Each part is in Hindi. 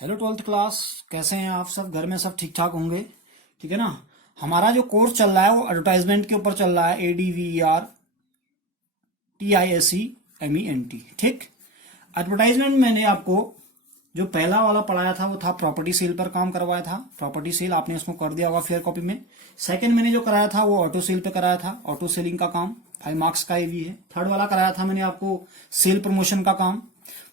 Hello twelfth class. कैसे हैं आप सब? घर में सब ठीक ठाक होंगे? ठीक है ना। हमारा जो कोर्स चल रहा है वो एडवर्टाइजमेंट के ऊपर चल रहा है, ADVERTISEMENT। ठीक। एडवर्टाइजमेंट मैंने आपको जो पहला वाला पढ़ाया था वो था प्रॉपर्टी सेल पर काम करवाया था। प्रॉपर्टी सेल आपने उसको कर दिया होगा फेयर कॉपी में। सेकंड मैंने जो कराया था वो ऑटो सेल पे कराया था, ऑटो सेलिंग का काम 5 मार्क्स का ये भी है। थर्ड वाला कराया था मैंने आपको सेल प्रमोशन का काम।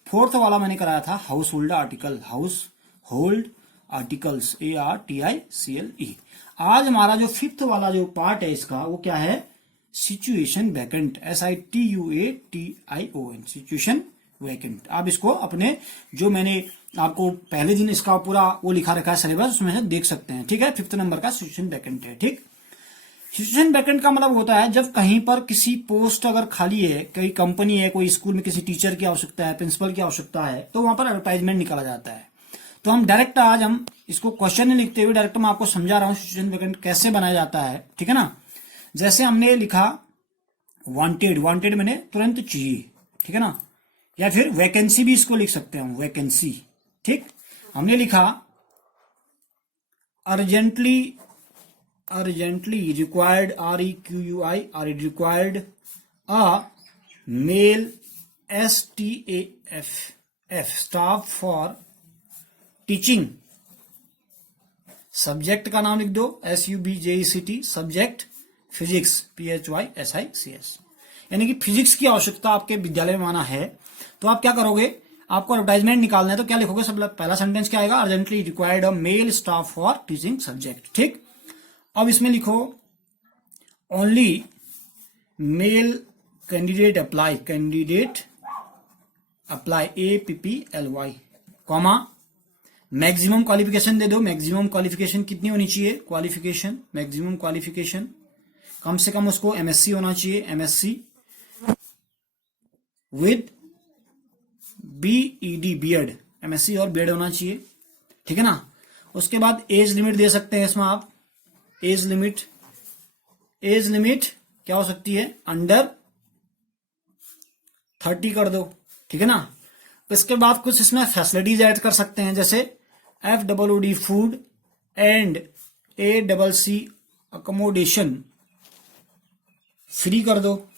फोर्थ वाला मैंने कराया था house hold article, house hold articles, ARTICLE। आज हमारा जो फिफ्थ वाला जो पार्ट है इसका वो क्या है? Situation vacant, SITUATION, situation vacant. आप इसको अपने जो मैंने आपको पहले दिन इसका पूरा वो लिखा रखा है सिलेबस, उसमें से देख सकते हैं। ठीक है, फिफ्थ नंबर का सिचुएशन वैकेंट है। ठीक। सिचुएशन वैकेंट का मतलब होता है जब कहीं पर किसी पोस्ट अगर खाली है, कोई कंपनी है, कोई स्कूल में किसी टीचर की आवश्यकता है, प्रिंसिपल की आवश्यकता है, तो वहां पर एडवर्टाइजमेंट निकाला जाता है। तो हम डायरेक्ट आज हम इसको क्वेश्चन नहीं लिखते हुए डायरेक्ट मैं आपको समझा रहा हूं सिचुएशन वैकेंट कैसे बनाया जाता है। ठीक है ना। जैसे हमने लिखा वांटेड, वांटेड मैंने तुरंत चाहिए। ठीक है ना। या फिर वैकेंसी भी इसको लिख सकते हैं हम, वैकेंसी। ठीक। हमने लिखा urgently, urgently required, REQUI required a male staff for teaching। Subject का नाम लिख दो SUBJECT, सब्जेक्ट फिजिक्स, PHYSICS। यानी कि फिजिक्स की आवश्यकता आपके विद्यालय में आना है। तो आप क्या करोगे? आपको एडवर्टाइजमेंट निकालना है तो क्या लिखोगे? सब पहला सेंटेंस क्या आएगा? Urgently required a male staff for teaching subject. ठीक। अब इसमें लिखो only male candidate apply, candidate apply, APPLY, comma maximum qualification दे दो। मैक्सिमम क्वालिफिकेशन कितनी होनी चाहिए? क्वालिफिकेशन, मैक्सिमम क्वालिफिकेशन कम से कम उसको MSc होना चाहिए, MSc with BED, BEd, MSc और बीएड होना चाहिए। ठीक है ना। उसके बाद एज लिमिट दे सकते हैं इसमें आप। एज लिमिट, एज लिमिट क्या हो सकती है? अंडर 30 कर दो। ठीक है ना। इसके बाद कुछ इसमें फैसिलिटीज ऐड कर सकते हैं, जैसे FOOD food and ACC accommodation free कर दो,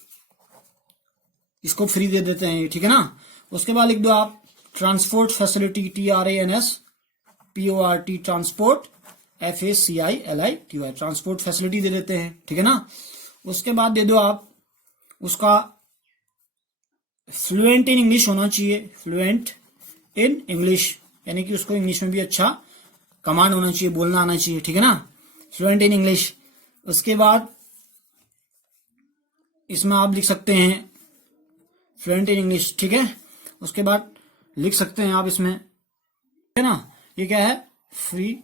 इसको फ्री दे देते हैं। ठीक है ना। उसके बाद लिख दो आप transport facility, TRANSPORT, transport, FACILITY, transport facility दे देते हैं। ठीक है ना। उसके बाद दे दो आप उसका फ्लुएंट इन इंग्लिश होना चाहिए, फ्लुएंट इन इंग्लिश, यानी कि उसको इंग्लिश में भी अच्छा कमांड होना चाहिए, बोलना आना चाहिए। ठीक है ना। Fluent in English. उसके बाद इसमें आप लिख सकते हैं फ्लुएंट इन इंग्लिश। ठीक है। उसके बाद लिख सकते हैं आप इसमें, है ना, ये क्या है? फ्री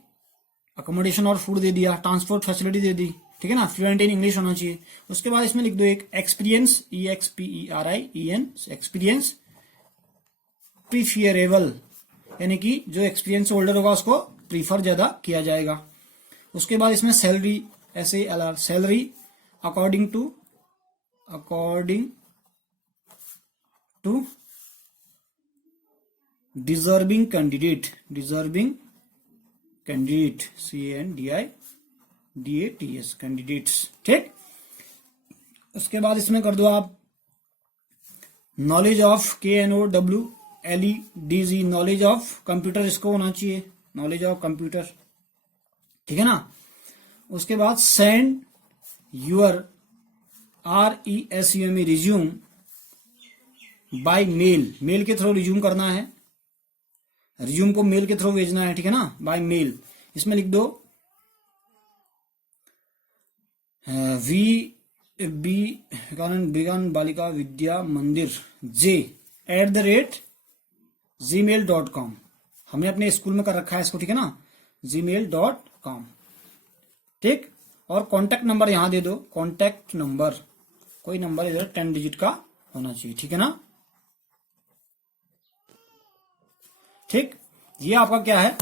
अकोमोडेशन और फूड दे दिया, ट्रांसपोर्ट फैसिलिटी दे दी। ठीक है ना। फ्लुएंट इन इंग्लिश होना चाहिए। उसके बाद इसमें लिख दो एक एक्सपीरियंस, EXPERIEN, एक्सपीरियंस प्रीफियरेबल, यानी कि जो एक्सपीरियंस होल्डर होगा उसको प्रीफर ज्यादा किया जाएगा। उसके बाद इसमें salary, SALR, salary according to deserving candidate, deserving candidate, CANDIDATS, candidates. ठीक। उसके बाद इसमें कर दो आप knowledge of, KNOWLEDG, knowledge of computer, इसको होना चाहिए, नॉलेज ऑफ कंप्यूटर। ठीक है ना। उसके बाद send your RESUME, resume by mail, mail के थ्रू रिज्यूम करना है, रिज्यूम को मेल के थ्रू भेजना है। ठीक है ना, बाय मेल। इसमें लिख दो विज्ञान बालिका विद्या मंदिर @gmail.com। हमने अपने स्कूल में कर रखा है इसको। ठीक है ना, gmail.com। ठीक। और कॉन्टेक्ट नंबर यहां दे दो, कॉन्टेक्ट नंबर, कोई नंबर इधर 10 डिजिट का होना चाहिए। ठीक है ना। ठीक। ये आपका क्या है?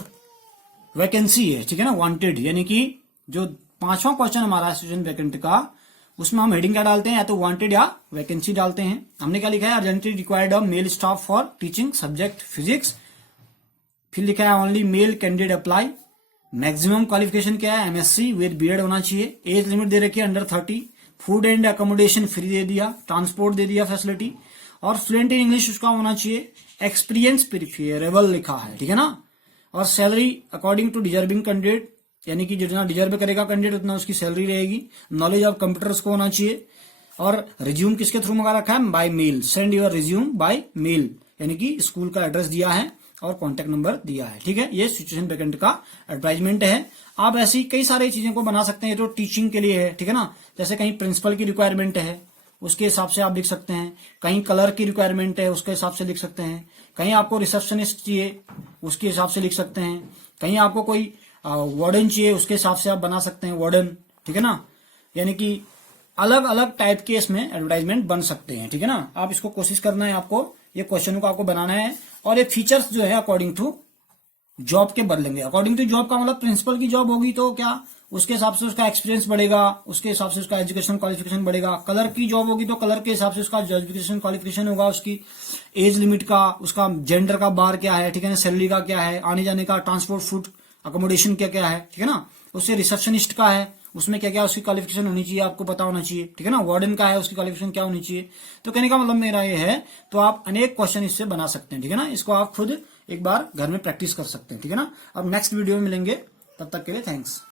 वैकेंसी है। ठीक है ना, वांटेड, यानी कि जो 5वां क्वेश्चन हमारा सिचुएशन वैकेंट का, उसमें हम हेडिंग क्या डालते हैं? या तो वांटेड या वैकेंसी डालते हैं। हमने क्या लिखा है? Urgently required a male staff for teaching subject physics फिर लिखा है only male candidate apply. Maximum qualification क्या है, एमएससी विद बीएड होना चाहिए। एज लिमिट दे रखी है under 30। Food and accommodation free दे दिया, ट्रांसपोर्ट दे दिया फैसिलिटी, और फ्लुएंट इन इंग्लिश उसका होना चाहिए। एक्सपीरियंस प्रिफरेबल लिखा है, ठीक है ना। और salary according to deserving candidate, यानी कि जितना डिजर्व करेगा कैंडिडेट उतना उसकी सैलरी रहेगी। नॉलेज ऑफ कंप्यूटर्स को होना चाहिए। और रिज्यूम किसके थ्रू मंगा रखा है, by mail. Send your resume by mail, यानी कि स्कूल का एड्रेस दिया है और कॉन्टेक्ट नंबर दिया है, ठीक है। ये सिचुएशन वैकेंट का एडवर्टाइजमेंट है। आप ऐसी कई सारी चीजें को बना सकते हैं जो टीचिंग के लिए है, ठीक है ना। जैसे कहीं प्रिंसिपल की रिक्वायरमेंट है, उसके हिसाब से आप लिख सकते हैं। कहीं कलर की रिक्वायरमेंट है, उसके हिसाब से लिख सकते हैं। कहीं आपको रिसेप्शनिस्ट चाहिए, उसके हिसाब से लिख सकते हैं। कहीं आपको कोई वार्डन चाहिए, उसके हिसाब से आप बना सकते हैं वार्डन, ठीक है ना। यानी कि अलग अलग टाइप के इसमें एडवर्टाइजमेंट बन सकते हैं, ठीक है ना। आप इसको कोशिश करना है, आपको ये क्वेश्चन को आपको बनाना है। और ये फीचर्स जो है अकॉर्डिंग टू जॉब के बदलेंगे। अकॉर्डिंग टू जॉब का मतलब प्रिंसिपल की जॉब होगी तो क्या उसके हिसाब से उसका एक्सपीरियंस बढ़ेगा, उसके हिसाब से उसका एजुकेशन क्वालिफिकेशन बढ़ेगा। कलर की जॉब होगी तो कलर के हिसाब से उसका एजुकेशन क्वालिफिकेशन होगा, उसकी एज लिमिट का, उसका जेंडर का बार क्या है, ठीक है ना, सैलरी का क्या है, आने जाने का, ट्रांसपोर्ट, फूड, अकोमोडेशन क्या क्या है, ठीक है ना। उससे रिसेप्शनिस्ट का है, उसमें क्या क्या उसकी क्वालिफिकेशन होनी चाहिए, आपको पता होना चाहिए, ठीक है ना। वार्डन का है, उसकी क्वालिफिकेशन क्या होनी चाहिए। तो कहने का मतलब मेरा ये है, तो आप अनेक क्वेश्चन इससे बना सकते हैं, ठीक है ना। इसको आप खुद एक बार घर में प्रैक्टिस कर सकते हैं, ठीक है ना। अब नेक्स्ट वीडियो में मिलेंगे, तब तक के लिए थैंक्स।